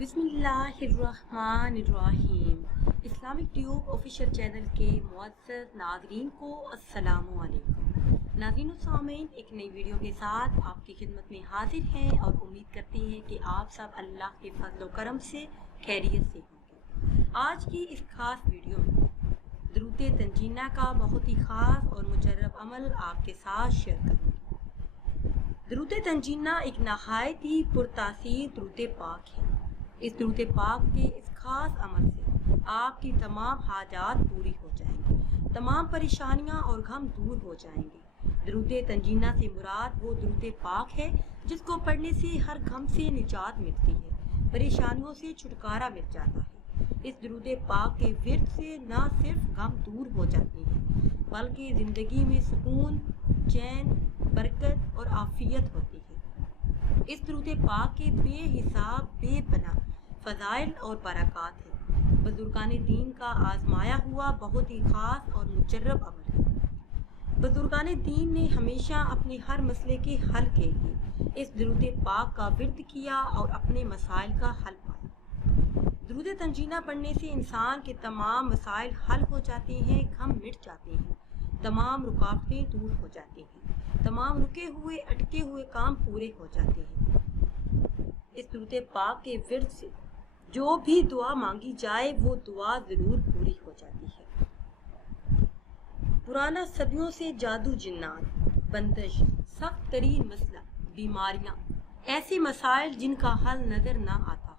बिस्मिल्लाहिर्रहमानिर्रहीम। Islamic tube official channel के मुअज़्ज़ज़ नाज़रीन को अस्सलामु अलैकुम। नाज़रीन सामीन, एक नई वीडियो के साथ आपकी खिदमत में हाजिर हैं और उम्मीद करती हैं कि आप सब अल्लाह के फज़ल व करम से खैरियत से होंगे। आज की इस खास वीडियो में दुरूद तंजीना का बहुत ही ख़ास और मुजर्रब अमल आपके साथ शेयर करूँगी। दुरूद तंजीना एक नहायत ही पुरतासीर दुरूद पाक है। इस दुरूद पाक के इस खास अमल से आपकी तमाम हाजात पूरी हो जाएंगी, तमाम परेशानियां और गम दूर हो जाएंगे। दुरूद तंजीना से मुराद वो दुरूद पाक है जिसको पढ़ने से हर गम से निजात मिलती है, परेशानियों से छुटकारा मिल जाता है। इस दुरूद पाक के विर्द से न सिर्फ गम दूर हो जाते हैं बल्कि ज़िंदगी में सुकून, चैन, बरकत और आफियत होती है। इस दुरूद पाक के बेहिसाब बेपनाह फ़ज़ाइल और बरक़ात है। बुज़ुर्गान दीन का आज़माया हुआ बहुत ही ख़ास और मुजर्रब अमल है। बुज़ुर्गान दीन ने हमेशा अपने हर मसले के हल के लिए इस दुरूद पाक का विर्द किया और अपने मसाइल का हल पाया। दुरूद तंजीना पढ़ने से इंसान के तमाम मसाइल हल हो जाते हैं, गम मिट जाते हैं, तमाम रुकावटें दूर हो जाती हैं, तमाम रुके हुए अटके हुए काम पूरे हो जाते हैं। इस दुरूद पाक के विर्द से जो भी दुआ मांगी जाए वो दुआ ज़रूर पूरी हो जाती है। पुराना सदियों से जादू, जिन्नात, बंदिश, सख्त तरीन मसला, बीमारियां, ऐसे मसाइल जिनका हल नज़र ना आता,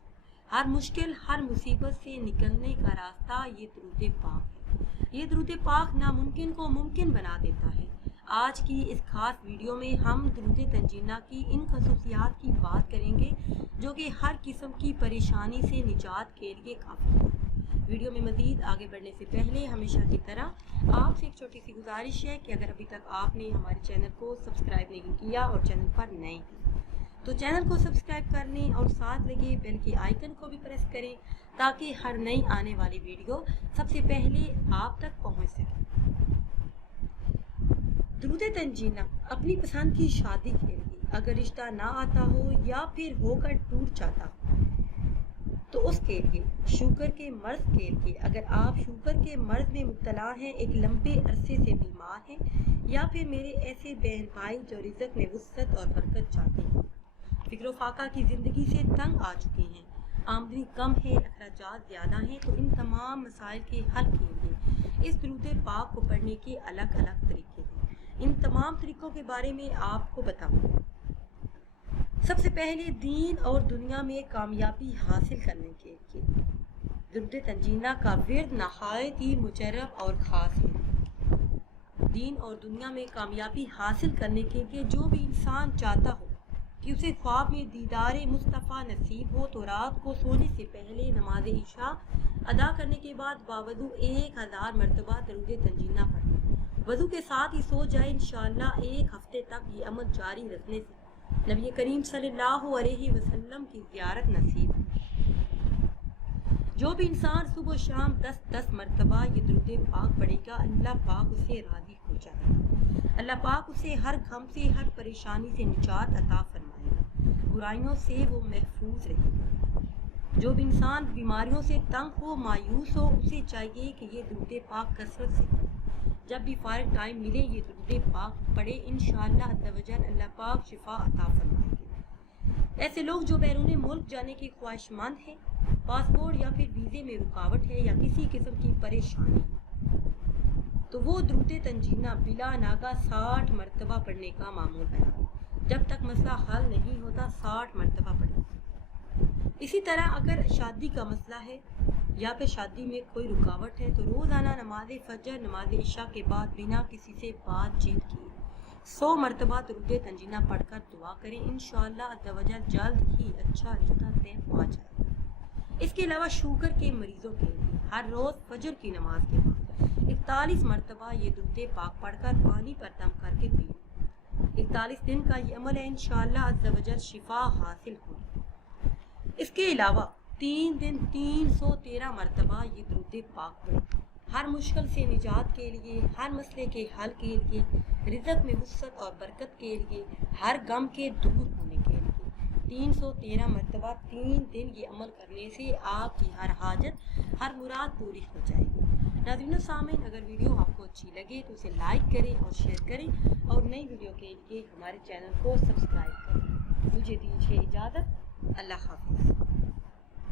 हर मुश्किल हर मुसीबत से निकलने का रास्ता ये दुरूद पाक है। ये दुरूद पाक नामुमकिन को मुमकिन बना देता है। आज की इस खास वीडियो में हम दुरूद तंजीना की इन खसूसियात की बात करेंगे जो कि हर किस्म की परेशानी से निजात के लिए काफ़ी है। वीडियो में मज़ीद आगे बढ़ने से पहले हमेशा की तरह आपसे एक छोटी सी गुजारिश है कि अगर अभी तक आपने हमारे चैनल को सब्सक्राइब नहीं किया और चैनल पर नए हैं तो चैनल को सब्सक्राइब कर लें और साथ लगे बेल के आइकन को भी प्रेस करें ताकि हर नई आने वाली वीडियो सबसे पहले आप तक पहुंच सके। दुरूद तंजीना अपनी पसंद की शादी के लिए अगर रिश्ता ना आता हो या फिर होकर टूट जाता हो तो उसके लिए, शुगर के मर्ज के लिए, अगर आप शुगर के मर्ज में मुब्तला हैं, एक लंबे अरसे से बीमार हैं, या फिर मेरे ऐसे बहन भाई जो रिज़्क़ में वुसअत और बरकत चाहते हैं, फिक्र फाका की ज़िंदगी से तंग आ चुके हैं, आमदनी कम है, अखराजात ज़्यादा हैं, तो इन तमाम मसाइल के हल के लिए इस दुरूद पाक को पढ़ने के अलग अलग तरीके हैं। इन तमाम तरीक़ों के बारे में आपको बताऊँ। सबसे पहले दीन और दुनिया में कामयाबी हासिल करने के लिए दुरूद तंजीना का विर्द नहायत ही मुजर्रब और ख़ास है। दीन और दुनिया में कामयाबी हासिल करने के लिए जो भी इंसान चाहता हो कि उसे ख्वाब में दीदारे मुस्तफ़ा नसीब हो तो रात को सोने से पहले नमाज इशा अदा करने के बाद बावजू 1000 मरतबा दुरूद तंजीना पढ़े, वज़ू के साथ ही सो जाए। इंशाअल्लाह एक हफ्ते तक ये अमल जारी रखने से नबी करीम सल्लल्लाहु अलैहि वसल्लम की ज़ियारत नसीब। जो भी इंसान सुबह शाम 10-10 मरतबा ये दुरूद पाक पढ़ेगा, अल्लाह पाक उसे राज़ी हो जाएगा। अल्लाह पाक उसे हर गम से, हर परेशानी से निजात अता फरमाएगा, बुराइयों से वो महफूज रहेगा। जो भी इंसान बीमारियों से तंग हो, मायूस हो, उसे चाहिए कि ये दुरूद पाक कसरत से पढ़े। जब भी फारिग टाइम मिले ये दुरूद पाक पढ़े, इंशाअल्लाह अज़्ज़वजल अल्लाह पाक शिफा अता फरमाएंगे। ऐसे लोग जो बैरून मुल्क जाने की ख्वाहिशमंद हैं, पासपोर्ट या फिर वीज़े में रुकावट है या किसी किस्म की परेशानी है, तो वो दुरूद तंजीना बिला नागा 60 मरतबा पढ़ने का मामूल बनाए। जब तक मसला हल नहीं होता 60 मरतबा पढ़े। इसी तरह अगर शादी का मसला है या फिर शादी में कोई रुकावट है तो रोज़ाना नमाज फजर, नमाज इशा के बाद बिना किसी से बातचीत किए 100 मरतबा दुरूद तंजीना पढ़कर दुआ करें। इंशाअल्लाह अज़्ज़वजल जल्द ही अच्छा रिश्ता तय पा जाएगा। इसके अलावा शुगर के मरीजों के लिए हर रोज़ फजर की नमाज के बाद 41 मरतबा ये दुरूद पाक पढ़कर पानी पर दम करके पी। 41 दिन का ये अमल है, इंशाअल्लाह अज़्ज़वजल शिफा हासिल होगी। इसके अलावा 3 दिन 313 मरतबा ये दुरूद पाक पढ़ें, हर मुश्किल से निजात के लिए, हर मसले के हल के लिए, रिज़्क़ में वुसअत और बरकत के लिए, हर गम के दूर होने के लिए। 313 مرتبہ 3 دن یہ عمل کرنے سے آپ کی ہر حاجت ہر مراد پوری ہو جائے گی۔ ناظرین و سامعین، اگر ویڈیو آپ کو اچھی لگے تو اسے لائک کریں اور شیئر کریں اور نئی ویڈیو کے لیے ہمارے چینل کو سبسکرائب کریں۔ مجھے دیجیے اجازت، اللہ حافظ۔